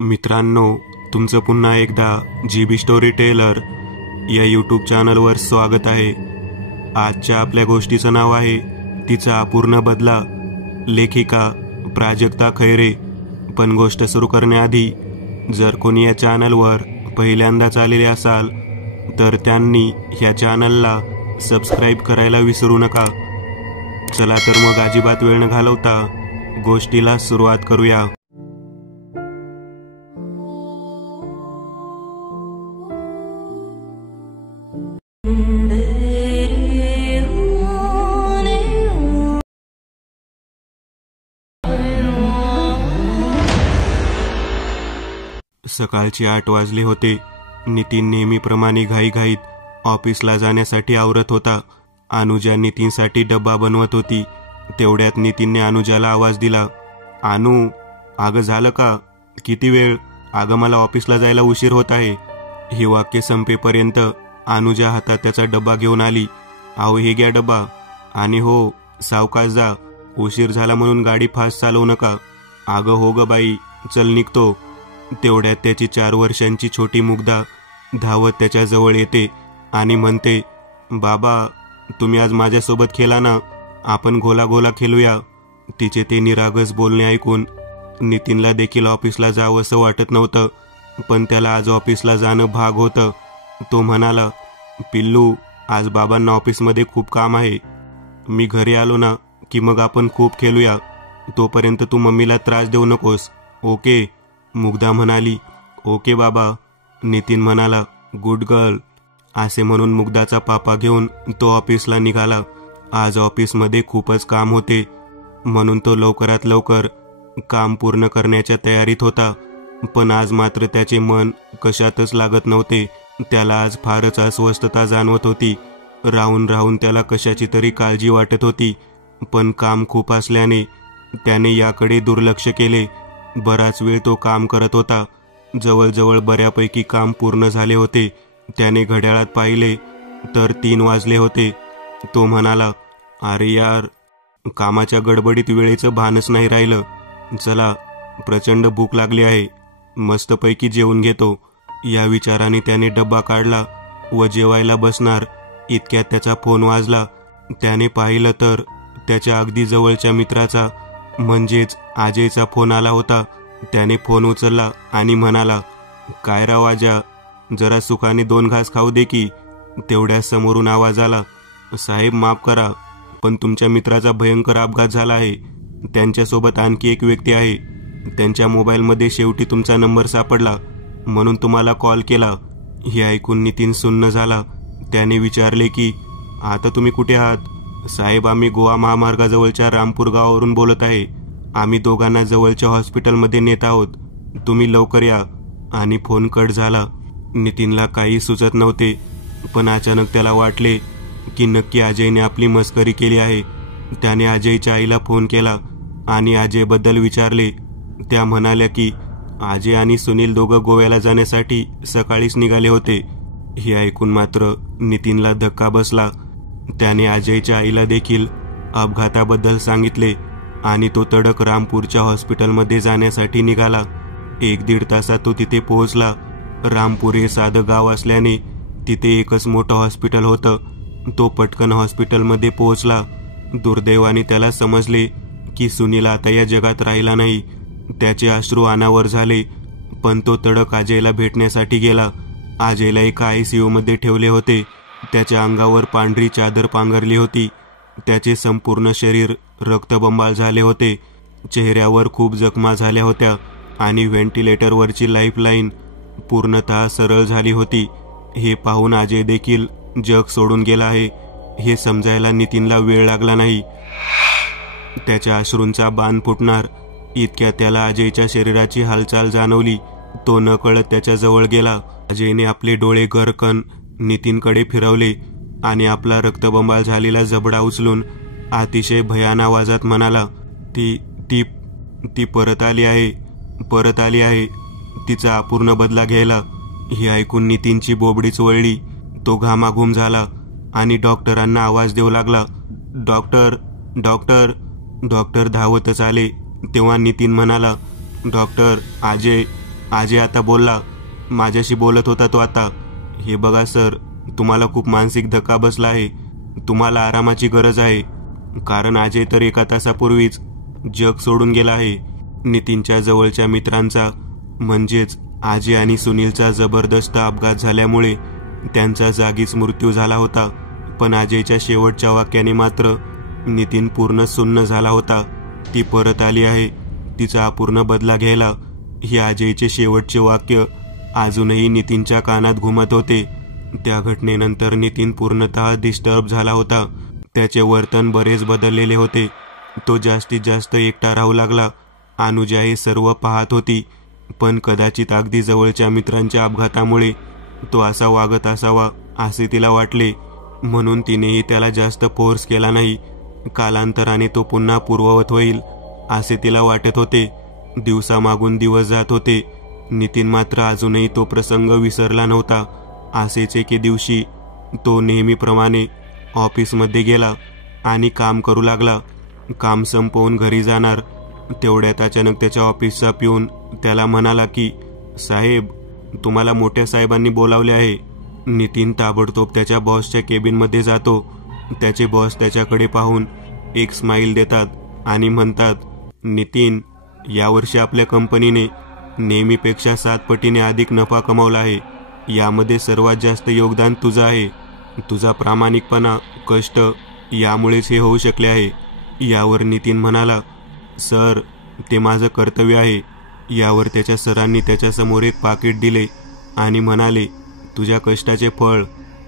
मित्रांनो, तुमचं पुन्हा एकदा GB स्टोरी टेलर या यूट्यूब चॅनलवर स्वागत आहे। आजच्या आपल्या गोष्टीचं नाव आहे तिचा अपूर्ण बदला, लेखिका प्राजक्ता खैरे। पण गोष्ट सुरू करण्याआधी जर कोणी या चॅनलवर पहिल्यांदाच आलेले असाल तर त्यांनी या चॅनलला सबस्क्राईब करायला विसरू नका। चला तर मग अजिबात वेळ न घालवता गोष्टीला सुरुवात करूया। सकाळचे 8 वाजले होते। नितीन नेहमीप्रमाणे घाईघाईत ऑफिसला जाण्यासाठी आवरत होता। अनुजा नितीनसाठी डब्बा बनवत होती। तेवढ्यात नितीनने अनुजाला आवाज दिला, "अनु, अगं झालं का? किती वेळ? अगं मला ऑफिसला जायला उशीर होत आहे." हे वाक्य संपेपर्यंत अनुजा हातात त्याचा डब्बा घेऊन आली। "अहो, हे घ्या डब्बा, आणि हो, सावकाश जा, उशीर झाला म्हणून गाडी फास्ट चालवू नका." "अगं हो ग बाई, चल निघतो." तेवढ्यात त्याची 4 वर्षांची छोटी मुग्धा धावत त्याच्या जवळ येते आणि म्हणते, "बाबा, तुम्ही आज माझ्यासोबत खेळा ना, आपण गोला गोला खेळूया." तिचे ते निरागस बोलणे ऐकून नितीनला देखील ऑफिसला जावं असं वाटत नव्हतं, पण त्याला आज ऑफिसला जाणं भाग होतं। तो म्हणाला, "पिल्लू, आज बाबांना ऑफिसमध्ये खूप काम आहे। मी घरी आलो ना की मग आपण खूप खेळूया। तोपर्यंत तू मम्मीला त्रास देऊ नकोस, ओके?" मुग्धा म्हणाली, "ओके बाबा." नितीन म्हणाला, "गुड गर्ल." असे म्हणून मुग्धाचा पापा घेऊन तो ऑफिसला निघाला। आज ऑफिसमध्ये खूपच काम होते, म्हणून तो लवकरात लवकर काम पूर्ण करण्याच्या तयारीत होता। पण आज मात्र त्याचे मन कशातच लागत नव्हते। त्याला आज फारच अस्वस्थता जाणवत होती। राहून राहून त्याला कशाची तरी काळजी वाटत होती, पण काम खूप असल्याने त्याने याकडे दुर्लक्ष केले। बराच वेळ तो काम करत होता। जवळजवळ बऱ्यापैकी काम पूर्ण झाले होते। त्याने घड्याळात पाहिले तर 3 वाजले होते। तो म्हणाला, "अरे यार, कामाच्या गडबडीत वेळेचं भानच नाही राहिलं। चला, प्रचंड भूक लागली आहे, मस्तपैकी जेवून घेतो." या विचाराने त्याने डब्बा काढला व जेवायला बसणार इतक्यात त्याचा फोन वाजला। त्याने पाहिलं तर त्याच्या अगदी जवळच्या मित्राचा म्हणजेच अजयचा फोन आला होता। त्याने फोन उचलला आणि म्हणाला, "काय राव आजा, जरा सुखाने 2 घास खाऊ दे की." तेवढ्या समोरून आवाज आला, "साहेब माफ करा, पण तुमच्या मित्राचा भयंकर अपघात झाला आहे। त्यांच्यासोबत आणखी एक व्यक्ती आहे। त्यांच्या मोबाईलमध्ये शेवटी तुमचा नंबर सापडला, म्हणून तुम्हाला कॉल केला." हे ऐकून नितीन सुन्न झाला। त्याने विचारले की, "आता तुम्ही कुठे आहात?" "साहेब, आम्ही गोवा महामार्गाजवळच्या रामपूर गावावरून बोलत आहे। आम्ही दोघांना जवळच्या हॉस्पिटलमध्ये नेत आहोत, तुम्ही लवकर या." आणि फोन कट झाला। नितीनला काही सुचत नव्हते, पण अचानक त्याला वाटले की नक्की अजयने आपली मस्करी केली आहे। त्याने अजयच्या आईला फोन केला आणि अजयबद्दल विचारले। त्या म्हणाल्या की अजय आणि सुनील दोघं गोव्याला जाण्यासाठी सकाळीच निघाले होते। हे ऐकून मात्र नितीनला धक्का बसला। त्याने अजयच्या आईला देखील अपघाताबद्दल सांगितले आणि तो तडक रामपूरच्या हॉस्पिटलमध्ये जाण्यासाठी निघाला। 1-1.5 तासात तो तिथे पोहोचला। रामपूर हे साधं गाव असल्याने तिथे एकच मोठं हॉस्पिटल होतं। तो पटकन हॉस्पिटलमध्ये पोहोचला। दुर्दैवाने त्याला समजले की सुनील आता या जगात राहिला नाही। त्याचे अश्रू अनावर झाले, पण तो तडक अजयला भेटण्यासाठी गेला। अजयला एका ICU मध्ये ठेवले होते। त्याच्या अंगावर पांढरी चादर पांघरली होती। त्याचे संपूर्ण शरीर रक्तबंबाळ झाले होते। चेहऱ्यावर खूप जखमा झाल्या होत्या आणि व्हेंटिलेटरवरची लाईफलाईन पूर्णतः सरळ झाली होती। हे पाहून अजय देखील जग सोडून गेला आहे हे समजायला नितीनला वेळ लागला नाही। त्याच्या अश्रूंचा बांध फुटणार इतक्या त्याला अजयच्या शरीराची हालचाल जाणवली। तो नकळत त्याच्या जवळ गेला। अजयने आपले डोळे गरकन नितीनकडे फिरवले आणि आपला रक्तबंबाळ झालेला जबडा उचलून अतिशय भयान आवाजात म्हणाला, ती ती ती परत आली आहे, परत आली आहे, तिचा अपूर्ण बदला घ्यायला." हे ऐकून नितीनची बोबडीच वळली। तो घामाघूम झाला आणि डॉक्टरांना आवाज देऊ लागला, "डॉक्टर, डॉक्टर." डॉक्टर धावतच आले। तेव्हा नितीन म्हणाला, "डॉक्टर, अजय अजय आता बोलला. माझ्याशी बोलत होता तो आता. हे बघा सर, तुम्हाला खूप मानसिक धक्का बसला आहे. तुम्हाला आरामाची गरज आहे. कारण अजय तर 1 तासापूर्वीच जग सोडून गेला आहे. नितीनच्या जवळच्या मित्रांचा म्हणजेच अजय आणि सुनीलचा जबरदस्त अपघात झाल्यामुळे त्यांचा जागीच मृत्यू झाला होता. पण अजयच्या शेवटच्या वाक्याने मात्र नितीन पूर्ण सुन्न झाला होता. ती परत आली आहे तिचा अपूर्ण बदला घ्यायला. हे अजयचे शेवटचे वाक्य अजूनही नितीनच्या कानात घुमत होते. त्या घटनेनंतर नितीन पूर्णतः डिस्टर्ब झाला होता. त्याचे वर्तन बरेच बदललेले होते. तो जास्तीत जास्त एकटा राहू लागला. अनुजा हे सर्व पाहत होती, पण कदाचित अगदी जवळच्या मित्रांच्या अपघातामुळे तो असा वागत असावा असे तिला वाटले. म्हणून तिनेही त्याला जास्त फोर्स केला नाही. कालांतराने तो पुन्हा पूर्ववत होईल असे तिला वाटत होते. दिवसामागून दिवस जात होते. नितीन मात्र अजूनही तो प्रसंग विसरला नव्हता. असेच एके दिवशी तो नेहमीप्रमाणे ऑफिसमध्ये गेला आणि काम करू लागला. काम संपवून घरी जाणार तेवढ्यात अचानक त्याच्या ऑफिसचा पिऊन त्याला म्हणाला की, साहेब, तुम्हाला मोठ्या साहेबांनी बोलावले आहे. नितीन ताबडतोब त्याच्या बॉसच्या केबिनमध्ये जातो. त्याचे बॉस त्याच्याकडे पाहून एक स्माईल देतात आणि म्हणतात, नितीन, यावर्षी आपल्या कंपनीने नेहमीपेक्षा 7 पटीने अधिक नफा कमावला आहे. यामध्ये सर्वात जास्त योगदान तुझं आहे. तुझा प्रामाणिकपणा, कष्ट यामुळेच हे होऊ शकले आहे. यावर नितीन म्हणाला, सर, ते माझं कर्तव्य आहे. यावर त्याच्या सरांनी त्याच्यासमोर एक पाकिट दिले आणि म्हणाले, तुझ्या कष्टाचे फळ.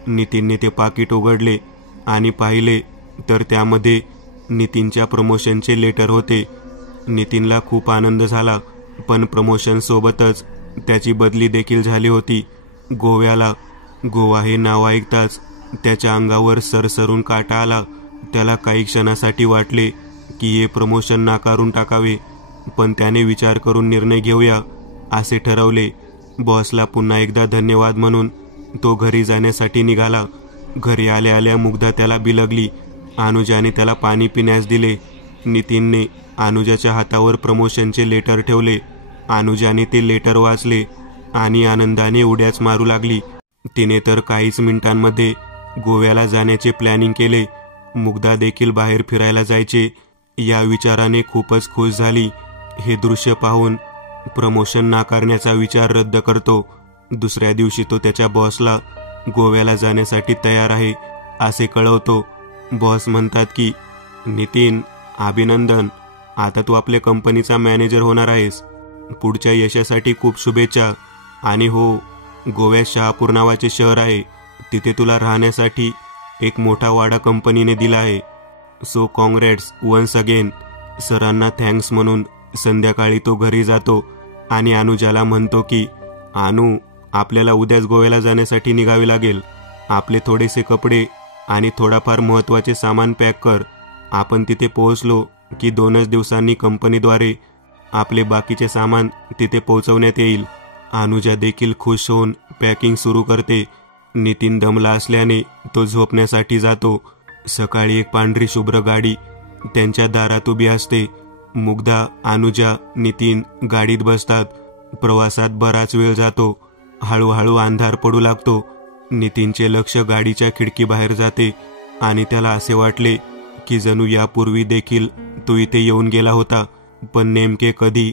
नितीनने ते पाकिट उघडले आणि पाहिले तर त्यामध्ये नितीनच्या प्रमोशनचे लेटर होते. नितीनला खूप आनंद झाला, पण प्रमोशन सोबतच त्याची बदली देखील झाली होती गोव्याला. गोवा हे नाव ऐकताच त्याच्या अंगावर सरसरून काटा आला. त्याला काही क्षणासाठी वाटले की हे प्रमोशन नाकारून टाकावे, पण त्याने विचार करून निर्णय घेऊया असे ठरवले. बॉसला पुन्हा एकदा धन्यवाद म्हणून तो घरी जाण्यासाठी निघाला. घरी आल्या आल्या मुग्धा त्याला बिलगली. अनुजाने त्याला पाणी पिण्यास दिले. नितीनने अनुजाच्या हातावर प्रमोशनचे लेटर ठेवले. अनुजाने ते लेटर वाचले आणि आनंदाने उड्याच मारू लागली. तिने तर काहीच मिनिटांमध्ये गोव्याला जाण्याचे प्लॅनिंग केले. मुग्धा देखील बाहेर फिरायला जायचे या विचाराने खूपच खुश झाली. हे दृश्य पाहून प्रमोशन नाकारण्याचा विचार रद्द करतो. दुसऱ्या दिवशी तो त्याच्या बॉसला गोव्याला जाण्यासाठी तयार आहे असे कळवतो. बॉस म्हणतात की, नितीन, अभिनंदन, आता तू आपल्या कंपनीचा मॅनेजर होणार आहेस. पुढच्या यशासाठी खूप शुभेच्छा. आणि हो, गोव्यात शहापूर नावाचे शहर आहे, तिथे तुला राहण्यासाठी एक मोठा वाडा कंपनीने दिला आहे. So congrats once again. सरांना थँक्स म्हणून संध्याकाळी तो घरी जातो आणि अनुजाला म्हणतो की, अनु, आपल्याला उद्याच गोव्याला जाण्यासाठी निघावे लागेल. आपले थोडेसे कपडे आणि थोडाफार महत्त्वाचे सामान पॅक कर. आपण तिथे पोहोचलो की 2च दिवसांनी कंपनीद्वारे आपले बाकीचे सामान तिथे पोहोचवण्यात येईल. अनुजा देखील खुश होऊन पॅकिंग सुरू करते. नितीन दमला असल्याने तो झोपण्यासाठी जातो. सकाळी एक पांढरी शुभ्र गाडी त्यांच्या दारात उभी असते. मुग्धा, अनुजा, नितीन गाडीत बसतात. प्रवासात बराच वेळ जातो. हळूहळू अंधार पडू लागतो. नितीनचे लक्ष गाडीच्या खिडकीबाहेर जाते आणि त्याला असे वाटले की जणू यापूर्वी देखील तो इथे येऊन गेला होता, पण नेमके कधी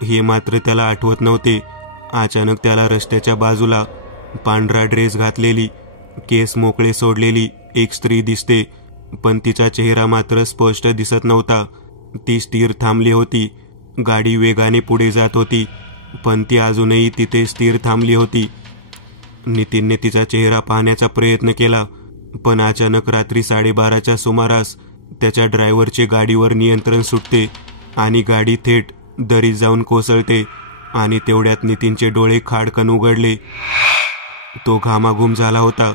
हे मात्र त्याला आठवत नव्हते. अचानक त्याला रस्त्याच्या बाजूला पांढरा ड्रेस घातलेली, केस मोकळे सोडलेली एक स्त्री दिसते, पण तिचा चेहरा मात्र स्पष्ट दिसत नव्हता. ती स्थिर थांबली होती. गाडी वेगाने पुढे जात होती, पण ती अजूनही तिथे स्थिर थांबली होती. नितीनने तिचा चेहरा पाहण्याचा प्रयत्न केला, पण अचानक रात्री 12:30च्या सुमारास त्याच्या ड्रायव्हरचे गाडीवर नियंत्रण सुटते आणि गाडी थेट दरीत जाऊन कोसळते. आणि तेवढ्यात नितीनचे डोळे खाडकन उघडले. तो घामाघूम झाला होता.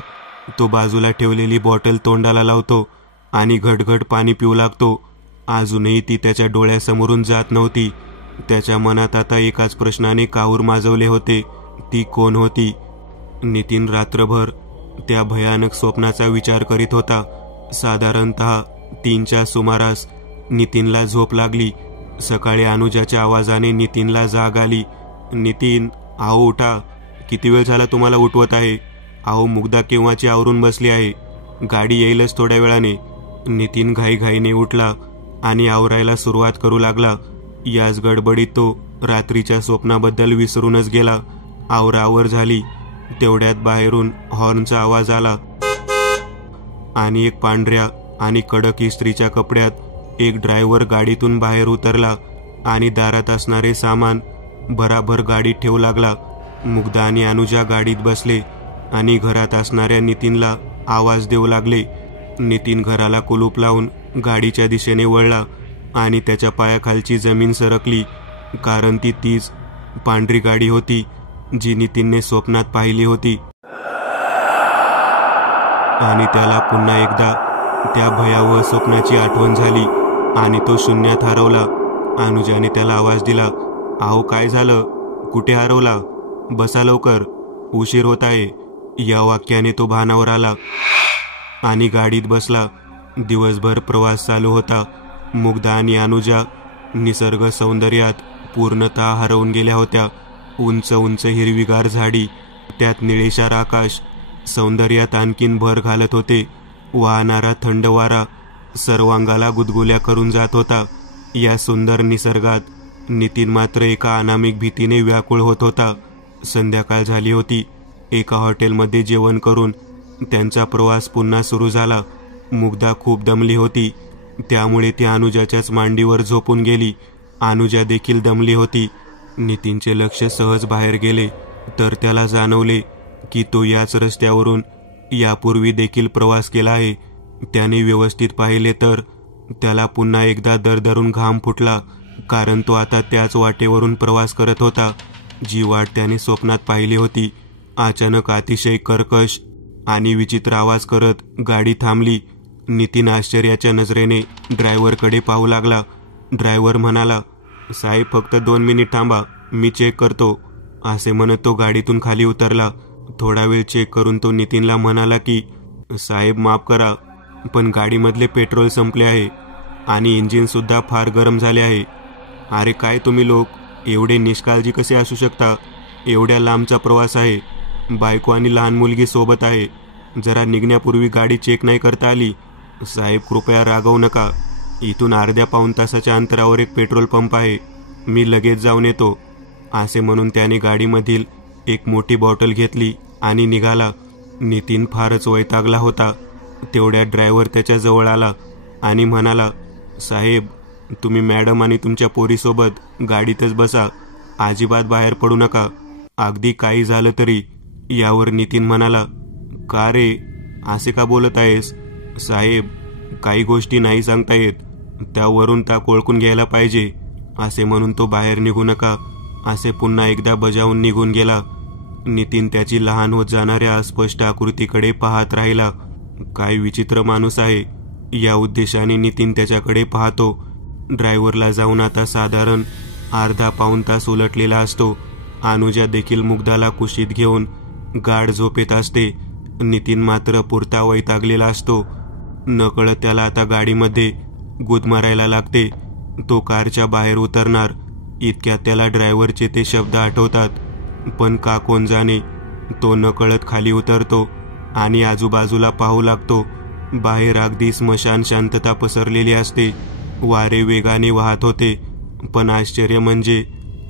तो बाजूला ठेवलेली बॉटल तोंडाला लावतो आणि घटघट पाणी पिऊ लागतो. अजूनही ती त्याच्या डोळ्यासमोरून जात नव्हती. त्याच्या मनात आता एकाच प्रश्नाने काहूर माजवले होते, ती कोण होती? नितीन रात्रभर त्या भयानक स्वप्नाचा विचार करीत होता. साधारणतः 3च्या सुमारास नितीनला झोप लागली. सकाळी अनुजाच्या आवाजाने नितीनला जाग आली. नितीन, अहो उठा, किती वेळ झाला तुम्हाला उठवत आहे. अहो मुग्धा केव्हाची आवरून बसली आहे, गाडी येईलच थोड्या वेळाने. नितीन घाईघाईने उठला आणि आवरायला सुरुवात करू लागला. याच गडबडीत तो रात्रीच्या स्वप्नाबद्दल विसरूनच गेला. आवरावर झाली तेवढ्यात बाहेरून हॉर्नचा आवाज आला आणि एक पांढऱ्या आणि कडक इस्त्रीच्या कपड्यात एक ड्रायव्हर गाडीतून बाहेर उतरला आणि दारात असणारे सामान भराभर गाडीत ठेवू लागला. मुग्धा आणि अनुजा गाडीत बसले आणि घरात असणाऱ्या नितीनला आवाज देऊ लागले. नितीन घराला कुलूप लावून गाडीच्या दिशेने वळला आणि त्याच्या पायाखालची जमीन सरकली, कारण ती तीच पांढरी गाडी होती जी नितीनने स्वप्नात पाहिली होती. आणि त्याला पुन्हा एकदा त्या भयावह स्वप्नाची आठवण झाली आणि तो शून्यात हरवला. अनुजाने त्याला आवाज दिला, अहो काय झालं, कुठे हरवला, बसा लवकर, उशीर होत आहे. या वाक्याने तो भानावर आला आणि गाडीत बसला. दिवसभर प्रवास चालू होता. मुग्धा आणि अनुजा निसर्ग सौंदर्यात पूर्णतः हरवून गेल्या होत्या. उंच उंच हिरवीगार झाडी, त्यात निळेशार आकाश सौंदर्यात आणखीन भर घालत होते. वाहणारा थंड वारा सर्वांगाला गुदगुल्या करून जात होता. या सुंदर निसर्गात नितीन मात्र एका अनामिक भीतीने व्याकुळ होत होता. संध्याकाळ झाली होती. एका हॉटेलमध्ये जेवण करून त्यांचा प्रवास पुन्हा सुरू झाला. मुग्धा खूप दमली होती, त्यामुळे ती अनुजाच्याच मांडीवर झोपून गेली. अनुजा देखील दमली होती. नितीनचे लक्ष सहज बाहेर गेले तर त्याला जाणवले की तो याच रस्त्यावरून यापूर्वी देखील प्रवास केला आहे. त्याने व्यवस्थित पाहिले तर त्याला पुन्हा एकदा दरदरून घाम फुटला, कारण तो आता त्याच वाटेवरून प्रवास करत होता जी वाट त्याने स्वप्नात पाहिली होती. अचानक अतिशय कर्कश आणि विचित्र आवाज करत गाडी थांबली. नितीन आश्चर्याच्या नजरेने ड्रायव्हरकडे पाहू लागला. ड्रायव्हर म्हणाला, साहेब फक्त 2 मिनिट थांबा, मी चेक करतो, असे म्हणत तो गाडीतून खाली उतरला. थोडा वेळ चेक करून तो नितीनला म्हणाला की, साहेब माफ करा, पण गाडीमधले पेट्रोल संपले आहे आणि इंजिन सुद्धा फार गरम झाले आहे. अरे काय तुम्ही लोक एवढे निष्काळजी कसे असू शकता, एवढ्या लांबचा प्रवास आहे, बायको आणि लहान मुलगी सोबत आहे, जरा निघण्यापूर्वी गाडी चेक नाही करता आली. साहेब कृपया रागवू नका, इथून अर्ध्या पाऊण तासाच्या अंतरावर एक पेट्रोल पंप आहे, मी लगेच जाऊन येतो, असे म्हणून त्याने गाडीमधील एक मोठी बॉटल घेतली आणि निघाला. नितीन फारच वैतागला होता. तेवढ्या ड्रायव्हर त्याच्या जवळ आला आणि म्हणाला, साहेब तुम्ही मॅडम आणि तुमच्या पोरीसोबत गाडीतच बसा, अजिबात बाहेर पडू नका, अगदी काही झालं तरी. यावर नितीन म्हणाला, का रे, असे का बोलत आहेस. साहेब काही गोष्टी नाही सांगता येत, त्यावरून ताक ओळखून घ्यायला पाहिजे, असे म्हणून तो बाहेर निघू नका असे पुन्हा एकदा बजावून निघून गेला. नितीन त्याची लहान होत जाणाऱ्या अस्पष्ट आकृतीकडे पाहत राहिला. काय विचित्र माणूस आहे, या उद्देशाने नितीन त्याच्याकडे पाहतो. ड्रायव्हरला जाऊन आता साधारण अर्धा पाऊण तास उलटलेला असतो. अनुजा देखील मुग्धाला कुशीत घेऊन गाढ झोपेत असते. नितीन मात्र पुरता वैतागलेला असतो. नकळत त्याला आता गाडीमध्ये गुदमरायला लागते. तो कारच्या बाहेर उतरणार इतक्यात त्याला ड्रायव्हरचे ते शब्द आठवतात, पण का कोण जाणे तो नकळत खाली उतरतो आणि आजूबाजूला पाहू लागतो. बाहेर अगदी स्मशान शांतता पसरलेली असते. वारे वेगाने वाहत होते, पण आश्चर्य म्हणजे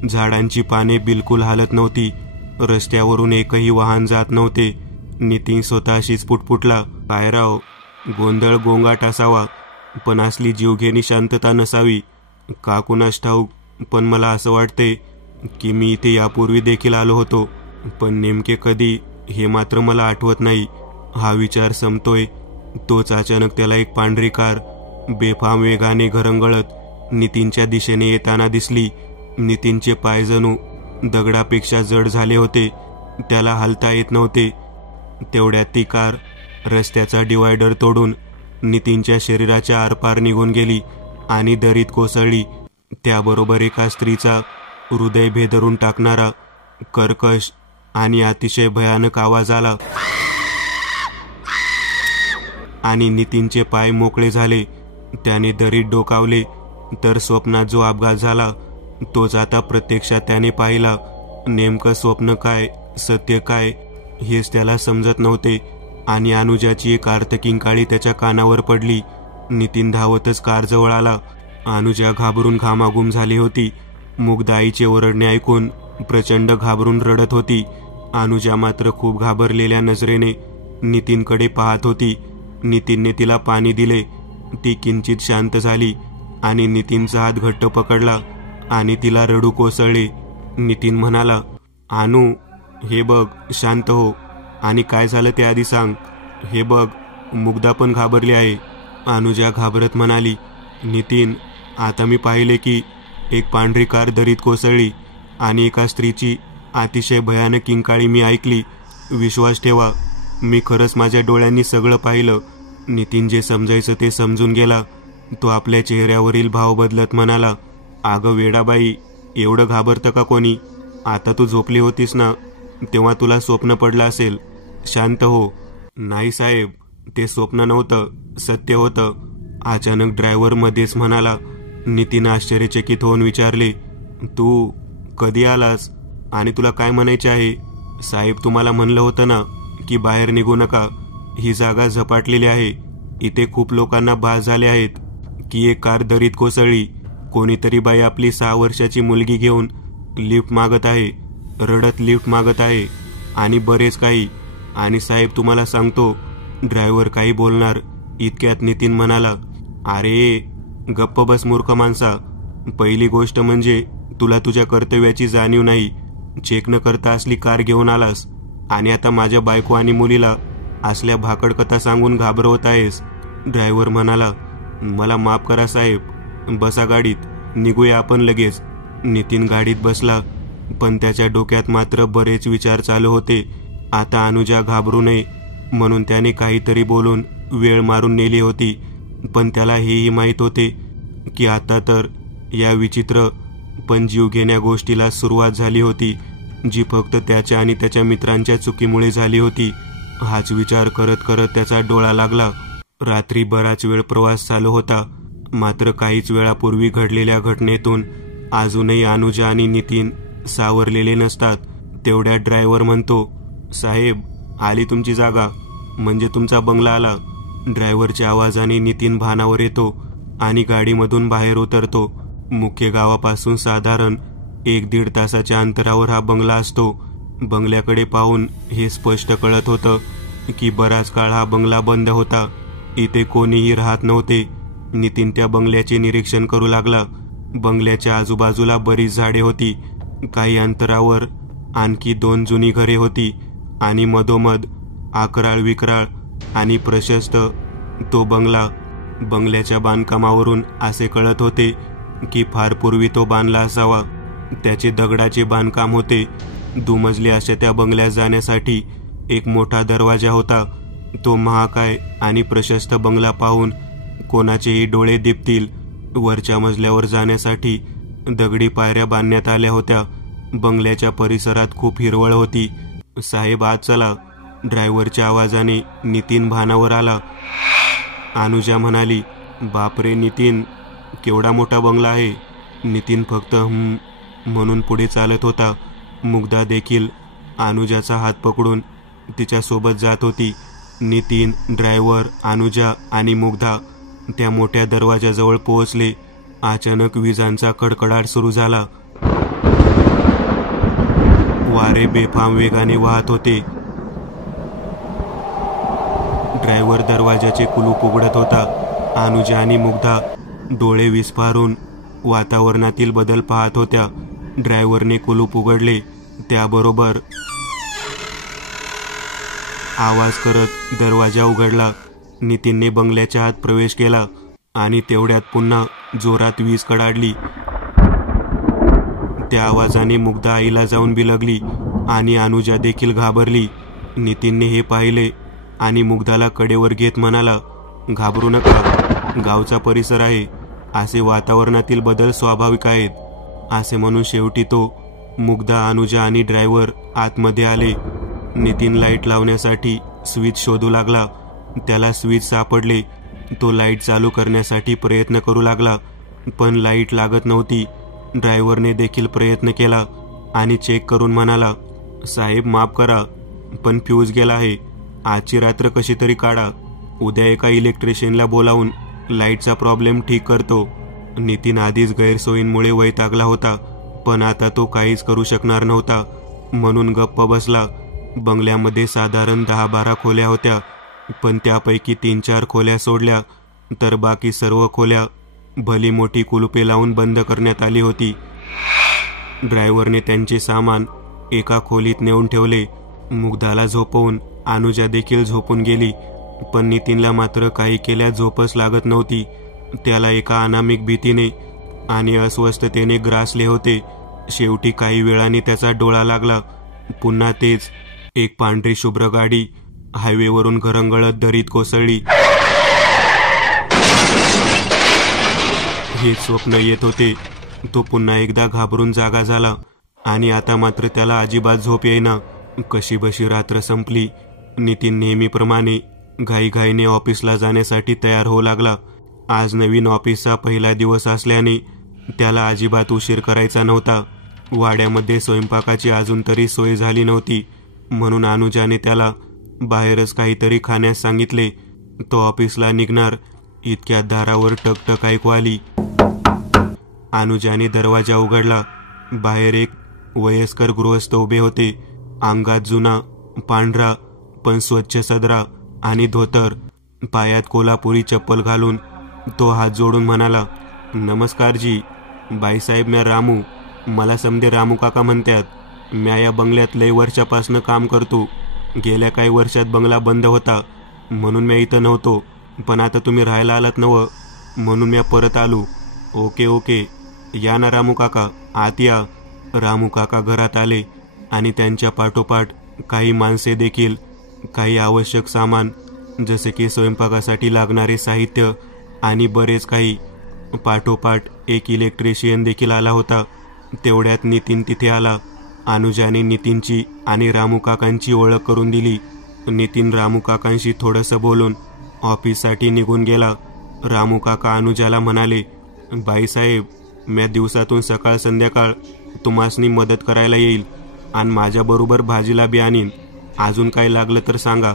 झाडांची पाने बिलकुल हालत नव्हती. रस्त्यावरून एकही वाहन जात नव्हते. नितीन स्वतःशीच पुटपुटला, काय राव, गोंधळ गोंगाट असावा, पण असली जीवघेणी शांतता नसावी. का कुणास ठाऊक, पण मला असं वाटते की मी इथे यापूर्वी देखील आलो होतो, पण नेमके कधी हे मात्र मला आठवत नाही. हा विचार संपतोय तोच अचानक त्याला एक पांढरी कार बेफाम वेगाने घरंगळत नितीनच्या दिशेने येताना दिसली. नितीनचे पाय जणू दगडापेक्षा जड झाले होते, त्याला हलता येत नव्हते. तेवढ्यात ती कार रस्त्याचा डिवायडर तोडून नितीनच्या शरीराच्या आरपार निघून गेली आणि दरीत कोसळली. त्याबरोबर एका स्त्रीचा हृदय भेदरून टाकणारा कर्कश आणि अतिशय भयानक आवाज आला आणि नितीनचे पाय मोकळे झाले. त्याने दरीत डोकावले तर स्वप्नात जो अपघात झाला तोच आता प्रत्यक्षात त्याने पाहिला. नेमकं स्वप्न काय सत्य काय हेच त्याला समजत नव्हते. आणि अनुजाची एक आर्तकिंकाळी त्याच्या कानावर पडली. नितीन धावतच कारजवळ आला. अनुजा घाबरून घामाघूम झाली होती. मुग्धा आईचे ओरडणे ऐकून प्रचंड घाबरून रडत होती. अनुजा मात्र खूप घाबरलेल्या नजरेने नितीनकडे पाहत होती. नितीनने तिला पाणी दिले. ती किंचित शांत झाली आणि नितीनचा हात घट्ट पकडला आणि तिला रडू कोसळले. नितीन म्हणाला, "अनु, हे बघ, शांत हो आणि काय झालं ते आधी सांग. हे बघ, मुग्धा पण घाबरली आहे." अनुजा घाबरत म्हणाली, "नितीन, आता मी पाहिले की एक पांढरी कार दरीत कोसळली आणि एका स्त्रीची अतिशय भयानक किंकाळी मी ऐकली. विश्वास ठेवा, मी खरंच माझ्या डोळ्यांनी सगळं पाहिलं." नितीन जे समजायचं ते समजून गेला. तो आपल्या चेहऱ्यावरील भाव बदलत म्हणाला, "अगं वेडाबाई, एवढं घाबरतं का कोणी? आता तू झोपली होतीस ना, तेव्हा तुला स्वप्न पडलं असेल. शांत हो." "नाही साहेब, ते स्वप्न नव्हतं, सत्य होतं." अचानक ड्रायव्हर मध्येच म्हणाला. नितीन आश्चर्यचकित होऊन विचारले, "तू कधी आलास आणि तुला काय म्हणायचे आहे?" "साहेब, तुम्हाला म्हणलं होतं ना की बाहेर निघू नका. ही जागा झपाटलेली आहे. इथे खूप लोकांना भास झाले आहेत की एक कार दरीत कोसळली. कोणीतरी बाई आपली 6 वर्षाची मुलगी घेऊन लिफ्ट मागत आहे, रडत लिफ्ट मागत आहे आणि बरेच काही. आणि साहेब, तुम्हाला सांगतो." ड्रायव्हर काही बोलणार इतक्यात नितीन म्हणाला, "अरे गप्प बस मूर्ख माणसा. पहिली गोष्ट म्हणजे तुला तुझ्या कर्तव्याची जाणीव नाही. चेक न करता असली कार घेऊन आलास आणि आता माझ्या बायको आणि मुलीला असल्या भाकड कथा सांगून घाबरवत आहेस." ड्रायव्हर म्हणाला, "मला माफ करा साहेब, बसा गाडीत, निघूया आपण लगेच." नितीन गाडीत बसला, पण त्याच्या डोक्यात मात्र बरेच विचार चालू होते. आता अनुजा घाबरू नये म्हणून त्याने काहीतरी बोलून वेळ मारून नेली होती. पण त्याला हेही माहीत होते की आता तर या विचित्र पण जीव घेण्या गोष्टीला सुरुवात झाली होती, जी फक्त त्याच्या आणि त्याच्या मित्रांच्या चुकीमुळे झाली होती. हाच विचार करत करत त्याचा डोळा लागला. रात्री बराच वेळ प्रवास चालू होता. मात्र काहीच वेळापूर्वी घडलेल्या घटनेतून अजूनही अनुजा आणि नितीन सावरलेले नसतात. तेवढ्या ड्रायव्हर म्हणतो, "साहेब, आली तुमची जागा, म्हणजे तुमचा बंगला आला." ड्रायव्हरच्या आवाजाने नितीन भानावर येतो आणि गाडीमधून बाहेर उतरतो. मुख्य गावापासून साधारण 1-1.5 तासाच्या अंतरावर हा बंगला असतो. बंगल्याकडे पाहून हे स्पष्ट कळत होतं की बराच काळ हा बंगला बंद होता. इथे कोणीही राहत नव्हते. नितीन त्या बंगल्याचे निरीक्षण करू लागला. बंगल्याच्या आजूबाजूला बरीच झाडे होती. काही अंतरावर आणखी 2 जुनी घरे होती आणि मधोमध आकराळ विक्राळ आणि प्रशस्त तो बंगला. बंगल्याच्या बांधकामावरून असे कळत होते की फार पूर्वी तो बांधला असावा. त्याचे दगडाचे बांधकाम होते. दुमजली अशा त्या बंगल्यात जाण्यासाठी एक मोठा दरवाजा होता. तो महाकाय आणि प्रशस्त बंगला पाहून कोणाचेही डोळे दिपतील. वरच्या मजल्यावर जाण्यासाठी दगडी पायऱ्या बांधण्यात आल्या होत्या. बंगल्याच्या परिसरात खूप हिरवळ होती. "साहेब, आत चला." ड्रायव्हरच्या आवाजाने नितीन भानावर आला. अनुजा म्हणाली, "बापरे नितीन, केवढा मोठा बंगला आहे." नितीन फक्त म्हणून पुढे चालत होता. मुग्धा देखील अनुजाचा हात पकडून तिच्यासोबत जात होती. नितीन, ड्रायव्हर, अनुजा आणि मुग्धा त्या मोठ्या दरवाजाजवळ पोहोचले. अचानक विजांचा कडकडाट सुरू झाला. वारे बेफाम वेगाने वाहत होते. ड्रायव्हर दरवाजाचे कुलूप उघडत होता. अनुजा आणि मुग्धा डोळे विस्फारून वातावरणातील बदल पाहत होत्या. ड्रायव्हरने कुलूप उघडले. त्याबरोबर आवाज करत दरवाजा उघडला. नितीनने बंगल्याच्या आत प्रवेश केला आणि तेवढ्यात पुन्हा जोरात वीज कडाडली. त्या आवाजाने मुग्धा आईला जाऊन बिलगली आणि अनुजा देखील घाबरली. नितीनने हे पाहिले आणि मुग्धाला कडेवर घेत म्हणाला, "घाबरू नका, गावचा परिसर आहे. असे वातावरणातील बदल स्वाभाविक आहेत." असे म्हणून शेवटी तो, मुग्धा, अनुजा आणि ड्रायव्हर आतमध्ये आले. नितीन लाईट लावण्यासाठी स्विच शोधू लागला. त्याला स्विच सापडले. तो लाईट चालू करण्यासाठी प्रयत्न करू लागला, पण लाईट लागत नव्हती. ड्रायव्हरने देखील प्रयत्न केला, आणि चेक करून म्हणाला, साहेब माफ करा, पण फ्यूज गेला आहे. आजची रात्र कशी तरी काढा. उद्या एका इलेक्ट्रिशियनला बोलावून लाईटचा प्रॉब्लेम ठीक करतो. नितीन आधीच गैरसोयींमुळे वैतागला होता, पण आता तो काहीच करू शकणार नव्हता, म्हणून गप्प बसला. बंगल्यामध्ये साधारण 10-12 खोल्या होत्या, पण त्यापैकी 3-4 खोल्या सोडल्या तर बाकी सर्व खोल्या भली मोठी कुलुपे लावून बंद करण्यात आली होती. ड्रायव्हरने त्यांचे सामान एका खोलीत नेऊन ठेवले. मुग्धाला झोपवून अनुजा देखील झोपून गेली, पण नितीनला मात्र काही केल्या झोपच लागत नव्हती. त्याला एका अनामिक भीतीने आणि अस्वस्थतेने ग्रासले होते. शेवटी काही वेळाने त्याचा डोळा लागला. पुन्हा तेच, एक पांढरी शुभ्र गाडी हायवेवरून घरंगळत दरीत कोसळली. हे स्वप्न येत होते. तो पुन्हा एकदा घाबरून जागा झाला आणि आता मात्र त्याला अजिबात झोप येईना. कशीबशी रात्र संपली. नितीन नेहमीप्रमाणे घाईघाईने ऑफिसला जाण्यासाठी तयार होऊ लागला. आज नवीन ऑफिसचा पहिला दिवस असल्याने त्याला अजिबात उशीर करायचा नव्हता. वाड्यामध्ये स्वयंपाकाची अजून तरी सोय झाली नव्हती, म्हणून अनुजाने त्याला बाहेरच काहीतरी खाण्यास सांगितले. तो ऑफिसला निघणार इतक्यात दारावर टकटक ऐकू आली. अनुजाने दरवाजा उघडला. बाहेर एक वयस्कर गृहस्थ उभे होते. अंगात जुना पांढरा पण स्वच्छ सदरा आणि धोतर, पायात कोल्हापुरी चप्पल घालून तो हात जोडून म्हणाला, नमस्कार जी. बाईसाहेब, म्या रामू. मला समदे रामू काका म्हणतात. म्या या बंगल्यात लय वर्षापासनं काम करतो. गेल्या काही वर्षात बंगला बंद होता, म्हणून म्या इथं नव्हतो, पण आता तुम्ही राहायला आलात नवं, म्हणून म्या परत आलो. ओके ओके, या ना रामू काका, आत या. रामू काका घरात आले आणि त्यांच्या पाठोपाठ काही माणसे देखील. काही आवश्यक सामान जसे की स्वयंपाकासाठी लागणारे साहित्य आणि बरेच काही. पाठोपाठ एक इलेक्ट्रिशियन देखील आला होता. तेवढ्यात नितीन तिथे आला. अनुजाने नितीनची आणि रामू काकांची ओळख करून दिली. नितीन रामू काकांशी थोडंसं बोलून ऑफिससाठी निघून गेला. रामू काका अनुजाला म्हणाले, बाईसाहेब, म्या दिवसातून सकाळ संध्याकाळ तुम्हासनी मदत करायला येईल आणि माझ्याबरोबर भाजीला बी आणीन. अजून काय लागलं तर सांगा.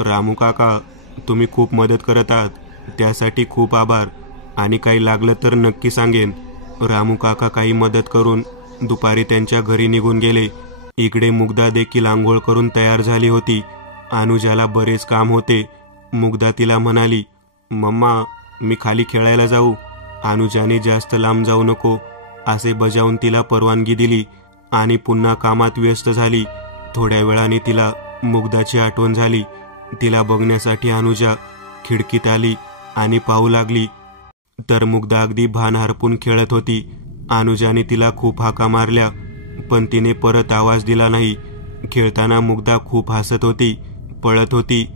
रामू काका, तुम्ही खूप मदत करत आहात, त्यासाठी खूप आभार. आणि काही लागलं तर नक्की सांगेन. रामू काका काही मदत करून दुपारी त्यांच्या घरी निघून गेले. इकडे मुग्धा देखील आंघोळ करून तयार झाली होती. अनुजाला बरेच काम होते. मुग्धा तिला म्हणाली, मम्मा, मी खाली खेळायला जाऊ. अनुजाने जास्त लांब जाऊ नको असे बजावून तिला परवानगी दिली आणि पुन्हा कामात व्यस्त झाली. थोड्या वेळाने तिला मुग्धाची आठवण झाली. तिला बघण्यासाठी अनुजा खिडकीत आली आणि पाहू लागली तर मुग्धा अगदी भान हरपून खेळत होती. अनुजाने तिला खूप हाका मारल्या, पण तिने परत आवाज दिला नाही. खेळताना मुग्धा खूप हसत होती, पळत होती,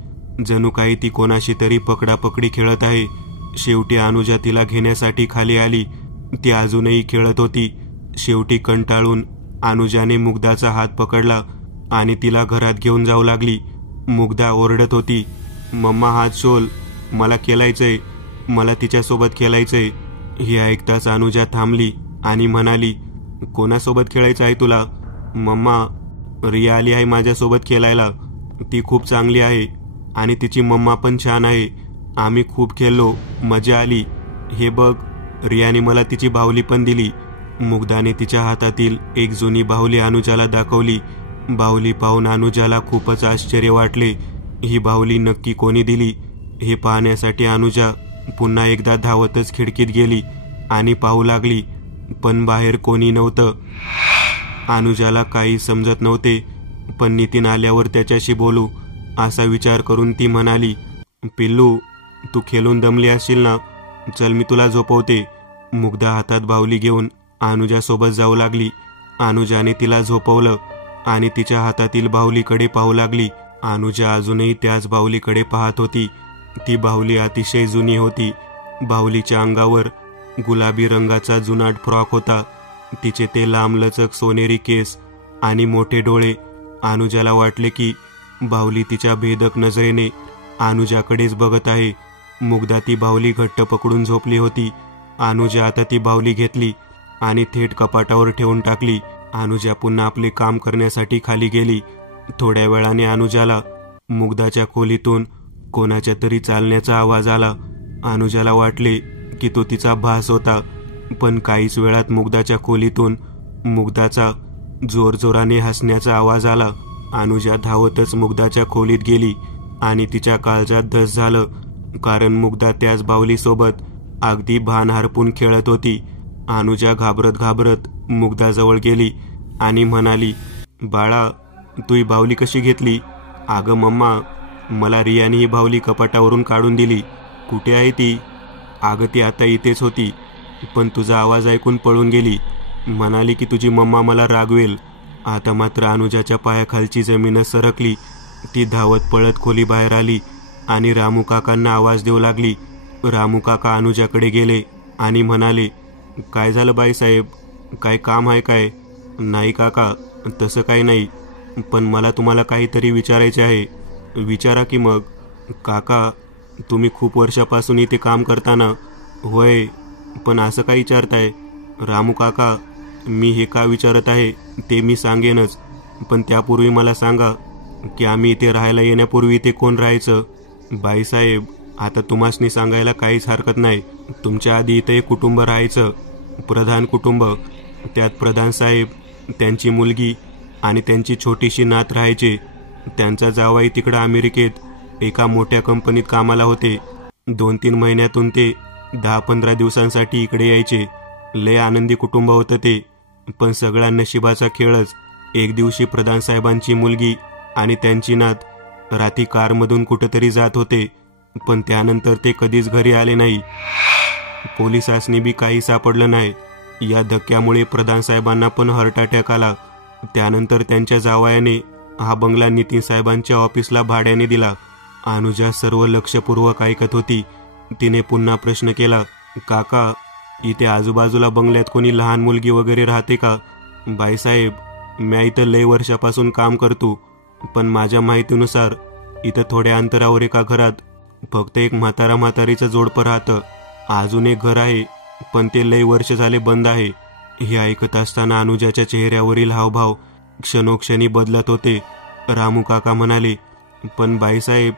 जणू काही ती कोणाशी तरी पकडापकडी खेळत आहे. शेवटी अनुजा तिला घेण्यासाठी खाली आली. ती अजूनही खेळत होती. शेवटी कंटाळून अनुजाने मुग्धाचा हात पकडला आणि तिला घरात घेऊन जाऊ लागली. मुग्धा ओरडत होती, मम्मा हात सोल, मला खेळायचंय, मला तिच्यासोबत खेळायचंय. हे ऐकताच अनुजा थांबली आणि म्हणाली, कोणासोबत खेळायचं आहे तुला? मम्मा, रिया आली आहे माझ्यासोबत खेळायला. ती खूप चांगली आहे आणि तिची मम्मा पण छान आहे. आम्ही खूप खेळलो, मजा आली. हे बघ, रियाने मला तिची बाहुली पण दिली. मुग्धाने तिच्या हातातील एक जुनी बाहुली अनुजाला दाखवली. बाहुली पाहून अनुजाला खूपच आश्चर्य वाटले. ही बाहुली नक्की कोणी दिली हे पाहण्यासाठी अनुजा पुन्हा एकदा धावतच खिडकीत गेली आणि पाहू लागली, पण बाहेर कोणी नव्हतं. अनुजाला काही समजत नव्हते, पण नितीन आल्यावर त्याच्याशी बोलू असा विचार करून ती म्हणाली, पिल्लू, तू खेळून दमली असशील ना, चल मी तुला झोपवते. मुग्धा हातात बाहुली घेऊन अनुजासोबत जाऊ लागली. अनुजाने तिला झोपवलं आणि तिच्या हातातील बाहुलीकडे पाहू लागली. अनुजा अजूनही त्याच बाहुलीकडे पाहत होती. ती बाहुली अतिशय जुनी होती. बाहुलीच्या अंगावर गुलाबी रंगाचा जुनाट फ्रॉक होता. तिचे ते लांबलचक सोनेरी केस आणि मोठे डोळे. अनुजाला वाटले की बाहुली तिच्या भेदक नजरेने अनुजाकडेच बघत आहे. मुग्धा ती बाहुली घट्ट पकडून झोपली होती. अनुजा आता ती बाहुली घेतली आणि थेट कपाटावर ठेवून टाकली. अनुजा पुन्हा आपले काम करण्यासाठी खाली गेली. थोड्या वेळाने अनुजाला मुग्धाच्या खोलीतून कोणाच्या तरी चालण्याचा आवाज आला. अनुजाला वाटले की तो तिचा भास होता, पण काहीच वेळात मुग्धाच्या खोलीतून मुग्धाचा जोरजोराने हसण्याचा आवाज आला. अनुजा धावतच मुग्धाच्या खोलीत गेली आणि तिच्या काळजात धस झालं, कारण मुग्धा त्याच बाहुलीसोबत अगदी भान हरपून खेळत होती. अनुजा घाबरत घाबरत मुग्धाजवळ गेली आणि म्हणाली, बाळा, तू ही बाहुली कशी घेतली? अगं मम्मा, मला रियाने ही बाहुली कपाटावरून काढून दिली. कुठे आहे ती? अगं ती आता इथेच होती, पण तुझा आवाज ऐकून पळून गेली. म्हणाली की तुझी मम्मा मला रागवेल. आता मात्र अनुजाच्या पायाखालची जमीनच सरकली. ती धावत पळत खोलीबाहेर आली आणि रामू काकांना आवाज देऊ लागली. रामू काका अनुजाकडे गेले आणि म्हणाले, काय झालं बाईसाहेब? काय काम आहे काय? नाही काका, तसं काही नाही, पण मला तुम्हाला काहीतरी विचारायचे आहे. विचारा की मग. काका, तुम्ही खूप वर्षापासून इथे काम करताना? होय, पण असं काय विचारताय? रामू काका, मी हे का विचारत आहे ते मी सांगेनच, पण त्यापूर्वी मला सांगा की आम्ही इथे राहायला येण्यापूर्वी इथे कोण राहायचं? बाईसाहेब, आता तुम्हासनी सांगायला काहीच हरकत नाही. तुमच्या आधी इथे एक कुटुंब राहायचं, प्रधान कुटुंब. त्यात प्रधान साहेब, त्यांची मुलगी आणि त्यांची छोटीशी नात राहायचे. त्यांचा जावई तिकडं अमेरिकेत एका मोठ्या कंपनीत कामाला होते. 2-3 महिन्यातून ते 10-15 दिवसांसाठी इकडे यायचे. लय आनंदी कुटुंब होतं ते. पण सगळा नशिबाचा खेळच. एक दिवशी प्रधान साहेबांची मुलगी आणि त्यांची नात रात्री कारमधून कुठेतरी जात होते, पण त्यानंतर ते कधीच घरी आले नाही. पोलिसांनी बी काही सापडलं नाही. या धक्क्यामुळे प्रधान साहेबांना पण हार्ट अटॅक आला. त्यानंतर त्यांच्या जावयाने हा बंगला नितीन साहेबांच्या ऑफिसला भाड्याने दिला. अनुजा सर्व लक्षपूर्वक ऐकत होती. तिने पुन्हा प्रश्न केला, काका, इथे आजूबाजूला बंगल्यात कोणी लहान मुलगी वगैरे राहते का? बाईसाहेब, मी इथं लय वर्षापासून काम करतो, पण माझ्या माहितीनुसार इथं थोड्या अंतरावर एका घरात फक्त एक म्हातारीचं जोडपं राहतं. अजून एक घर आहे, पण ते लय वर्ष झाले बंद आहे. हे ऐकत असताना अनुजाच्या चेहऱ्यावरील हावभाव क्षणोक्षणी बदलत होते. रामू काका म्हणाले, पण बाईसाहेब,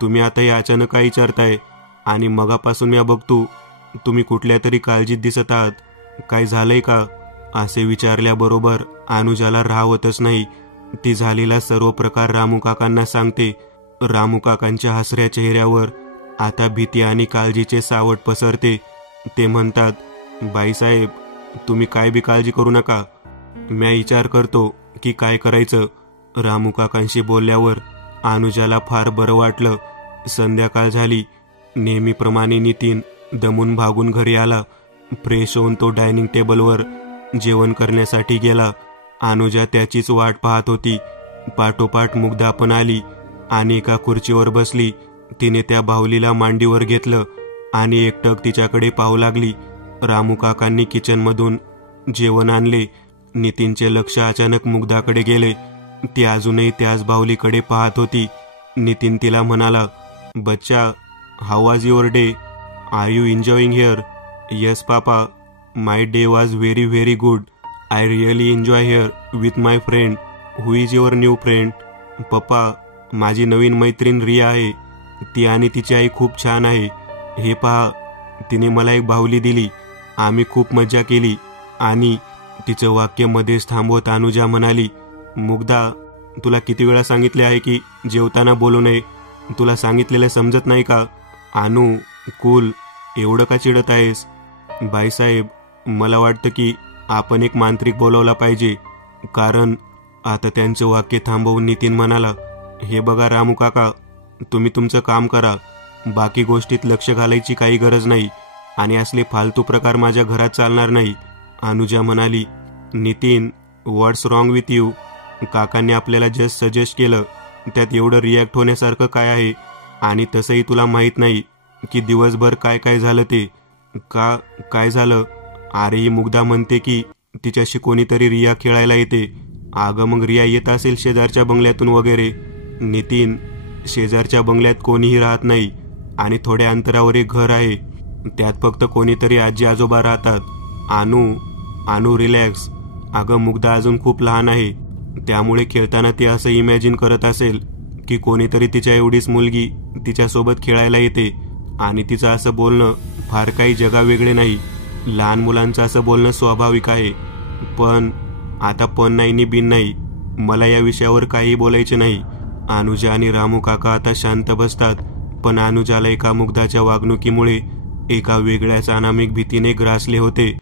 तुम्ही आता हे अचानक काय विचारताय? आणि मगापासून मी बघतो तुम्ही कुठल्या तरी काळजीत दिसत आहात. काय झालंय का? असे विचारल्याबरोबर अनुजाला राहवतच नाही. ती झालेला सर्व प्रकार रामू काकांना सांगते. रामू काकांच्या हसऱ्या चेहऱ्यावर आता भीती आणि काळजीचे सावट पसरते. ते म्हणतात, बाईसाहेब, तुम्ही काय बी काळजी करू नका. मी विचार करतो की काय करायचं. रामू काकांशी बोलल्यावर अनुजाला फार बरं वाटलं. संध्याकाळ झाली. नेहमीप्रमाणे नितीन दमून भागून घरी आला. फ्रेश होऊन तो डायनिंग टेबलवर जेवण करण्यासाठी गेला. अनुजा त्याचीच वाट पाहत होती. पाठोपाठ मुग्धा पण आली आणि एका खुर्चीवर बसली. तिने त्या बाहुलीला मांडीवर घेतलं आणि एकटक तिच्याकडे पाहू लागली. रामू काकांनी किचनमधून जेवण आणले. नितीनचे लक्ष अचानक मुग्धाकडे गेले. ती अजूनही त्याच बाहुलीकडे पाहत होती. नितीन तिला म्हणाला, बच्चा, how was your day? Are you enjoying here? Yes papa, my day was very very good. I really enjoy here with my friend. Who is your new friend? पप्पा, माझी नवीन मैत्रीण रिया आहे. ती आणि तिची आई खूप छान आहे. हे पहा, तिने मला एक बाहुली दिली. आम्ही खूप मज्जा केली. आणि तिचं वाक्य मध्येच थांबवत अनुजा म्हणाली, मुग्धा, तुला किती वेळा सांगितले आहे की जेवताना बोलू नये? तुला सांगितलेलं समजत नाही का? अनु, कूल, एवढं का चिडत आहेस? बाईसाहेब, मला वाटतं की आपण एक मांत्रिक बोलवला पाहिजे. कारण आता त्यांचं वाक्य थांबवून नितीन म्हणाला, हे बघा रामू काका, तुम्ही तुमचं काम करा. बाकी गोष्टीत लक्ष घालायची काही गरज नाही आणि असले फालतू प्रकार माझ्या घरात चालणार नाही. अनुजा म्हणाली, नितीन, व्हॉट्स रॉंग विथ यू? काकांनी आपल्याला जस्ट सजेस्ट केलं, त्यात एवढं रिॲक्ट होण्यासारखं काय आहे? आणि तसंही तुला माहीत नाही की दिवसभर काय काय झालं ते. काय झालं? अरे, ही मुग्धा म्हणते की तिच्याशी कोणीतरी रिया खेळायला येते. अगं मग रिया येत असेल शेजारच्या बंगल्यातून वगैरे. नितीन, शेजारच्या बंगल्यात कोणीही राहत नाही आणि थोड्या अंतरावर एक घर आहे. त्यात फक्त कोणीतरी आजी आजोबा राहतात. अनु, रिलॅक्स. अगं मुग्धा अजून खूप लहान आहे, त्यामुळे खेळताना ती असं इमॅजिन करत असेल की कोणीतरी तिच्या एवढीच मुलगी तिच्यासोबत खेळायला येते आणि तिचं असं बोलणं फार काही जगावेगळे नाही. लहान मुलांचं असं बोलणं स्वाभाविक आहे. पण आता पण नाही नि बिन नाही, मला या विषयावर काही बोलायचे नाही. अनुजा आणि रामू काका आता शांत बसतात, पण अनुजाला एका मुग्धाच्या वागणुकीमुळे एका वेगळ्याच अनामिक भीतीने ग्रासले होते.